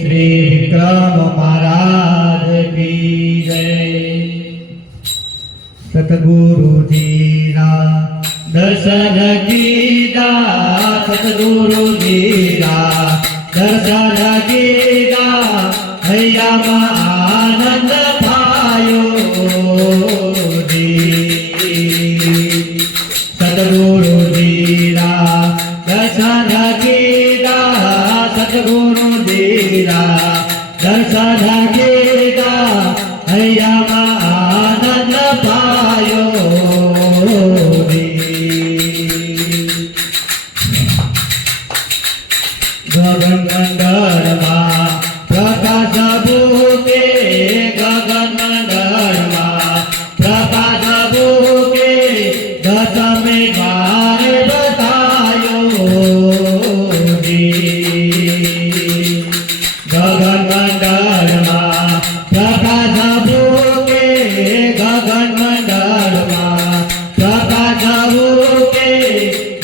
श्री विक्रम महाराज की जय। सतगुरु जी रा दर्शन कीधा, सतगुरु जी रा दर्शन कीधा, हैया आनंद पायो जी। सतगुरु जी रा दर्शन कीधा, सतगुरु जी रा दर्शन कीधा, हैया आनंद पायो रे। गगन मंडल में प्रकाश भूके, गगन मंडल में प्रकाश भूके, दशमे द्वार बतायो रे। गगन मंडल में प्रकाश भूके, गगन मंडल में प्रकाश भूके,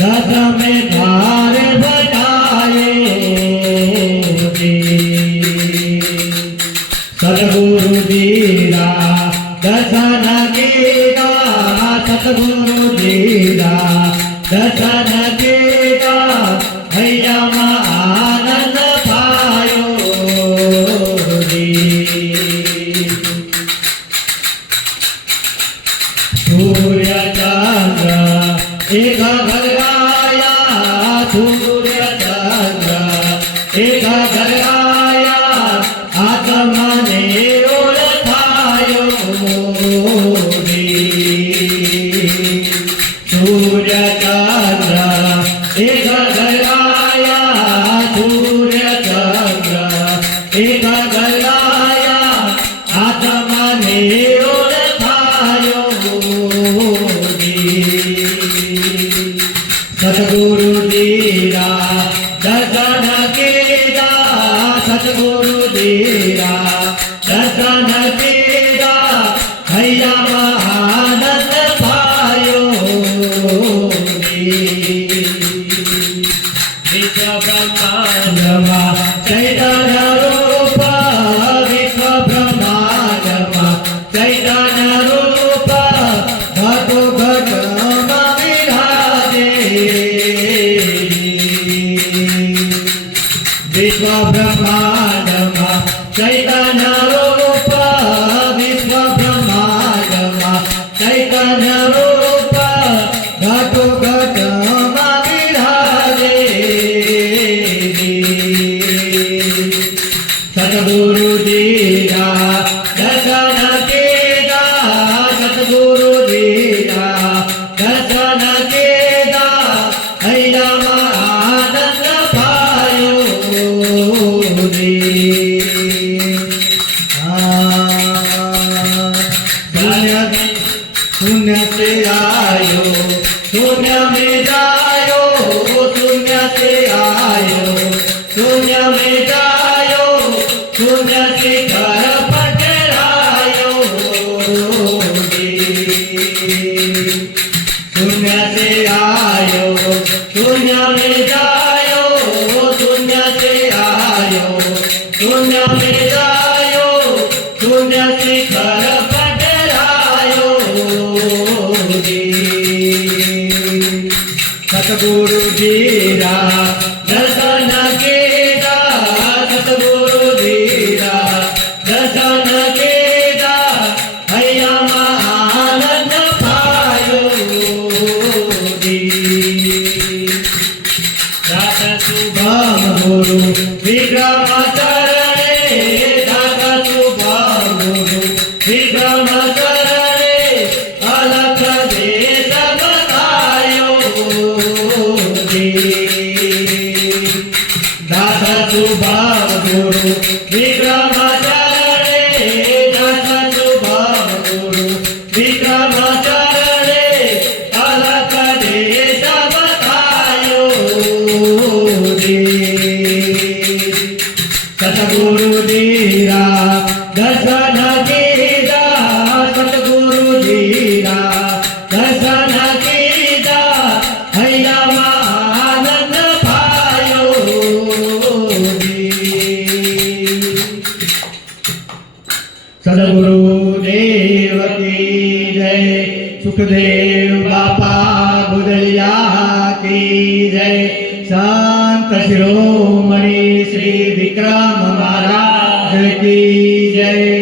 दशमे द्वार बताए रे। सतगुरु जी रा दर्शन कीधा, सतगुरु जी रा दर्शन कीधा, हैया आनंद पायो रे। सूर्य चंद्र एक घर आया, सूर्य चंद्र एक घर आया, आत्मा ने ओळखायो रे। सूर्य चंद्र एक घर आया, सूर्य चंद्र एक घर आया, आत्मा ने ओळखायो रे। सतगुरु जी रा दर्शन कीधा, सतगुरु जी रा दर्शन कीधा, हैया आनंद पायो रे। विश्व ब्रह्मांड में चैतन्य रूप, विश्व ब्रह्मांड में चैतन्य रूप, घटो घट में विराजे। विश्व ब्रह्मांड में चैतन्य रूप, विश्व ब्रह्मांड में चैतन्य रूप, घटो घट में विराजे। सतगुरु जी रा दर्शन कीधा, सतगुरु जी रा दर्शन कीधा, हैया आनंद पायो रे। शून्य से आयो, शून्य में जायो, शून्य से आयो, शून्य में जायो, शून्य से घर पटरायो रे। शून्य से आयो, शून्य में जायो, शून्य से आयो, शून्य में जायो, शून्य से घर पटरायो रे। सतगुरु जी रा दर्शन कीधा, सतगुरु जी रा दर्शन कीधा, हैया आनंद पायो रे। दास शुभम गुरु विक्रम चरणे, दास शुभम गुरु विक्रम चरणे, अलख देश बतायो रे। दास शुभम गुरु विक्रम चरणे, दास शुभम गुरु विक्रम चरणे, अलख देश बतायो रे। सतगुरु जी रा दर्शन कीधा, सतगुरु जी रा दर्शन कीधा, हैया आनंद पायो रे। સદગુરુદેવ કી જય. સુખદેવ બાપા બુદલિયા કી જય. સંત શિરોમણી શ્રી વિક્રમ મહારાજ કી જય.